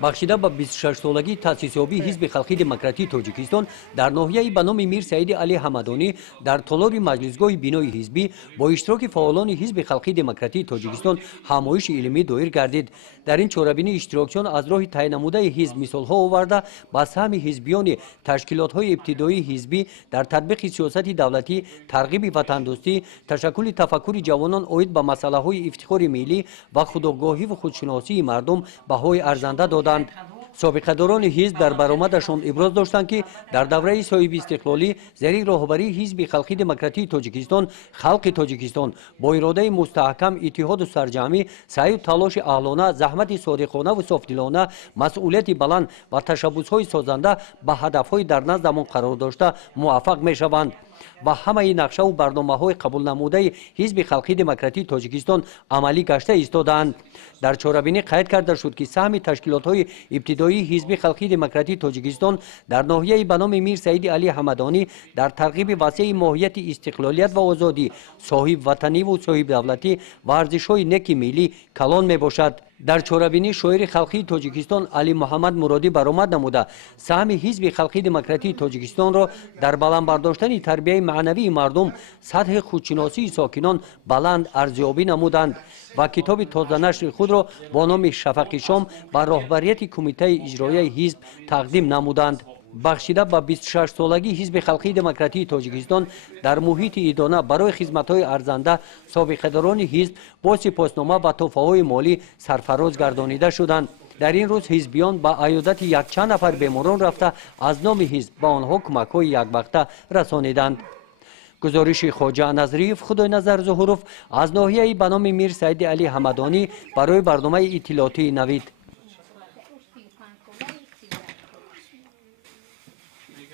бахшида ба 26-солагии таъсисёбии ҳизби халқии демократии тоҷикистон дар ноҳияи ба номи мир саиди али ҳамадонӣ дар толори маҷлисгоҳи бинои ҳизбӣ бо иштироки фаъолони ҳизби халқии демократии тоҷикистон ҳамоиши илмӣ доир гардид. дар ин чорабинӣ иштирокчиён аз роҳи таъйиннамудаи ҳизб мисолҳо оварда ба саҳми ҳизбиёни ташкилотҳои ибтидоии ҳизбӣ дар татбиқи сиёсати давлатӣ, тарғиби ватандӯстӣ, ташаккули тафаккури ҷавонон оид ба масъалаҳои ифтихори миллӣ ва худогоҳиву худшиносии мардум баҳои арзанда доданд. собиқадорони ҳизб дар баромадашон иброз доштанд ки дар давраи соҳиби истиқлолӣ зери роҳбарии ҳизби халқии демократии тоҷикистон халқи тоҷикистон бо иродаи мустаҳкам, иттиҳоду сарҷамъӣ, саъю талоши аҳлона, заҳмати содиқонаву софдилона, масъулияти баланд ва ташаббусҳои созанда ба ҳадафҳои дар наздамон қарор дошта муваффақ мешаванд ва ҳамаи нақшаву барномаҳои қабулнамудаи ҳизби халқии демократии тоҷикистон амалӣ гашта истодаанд. дар чорабинӣ қайд карда шуд ки саҳми ташкилотҳои ибтидоии ҳизби халқии демократии тоҷикистон дар ноҳияи ба номи мир саиди али ҳамадонӣ дар тарғиби васеъи моҳияти истиқлолият ва озодӣ, соҳибватаниву соҳибдавлатӣ ва арзишҳои неки миллӣ калон мебошад. дар чорабинӣ шоири халқии тоҷикистон али муҳаммад муродӣ баромад намуда саҳми ҳизби халқии демократии тоҷикистонро дар баландбардоштани тарбияи маънавии мардум сатҳи худшиносии сокинон баланд арзёбӣ намуданд ва китоби тозанашри худро бо номи шафақи шом ба роҳбарияти кумитаи иҷроияи ҳизб тақдим намуданд. бахшида ба 26-солагии ҳизби халқии демократии тоҷикистон дар муҳити идона барои хизматҳои арзанда собиқадорони ҳизб бо сипоснома ва тӯҳфаҳои молӣ сарфароз гардонида шуданд. дар ин рӯз ҳизбиён ба аёдати якчанд нафар беморон рафта аз номи ҳизб ба онҳо кӯмакҳои яквақта расониданд. гузориши хоҷа назриев, худойназар зуҳуров аз ноҳияи ба номи мир саиди али ҳамадонӣ барои барномаи иттилоотии навид.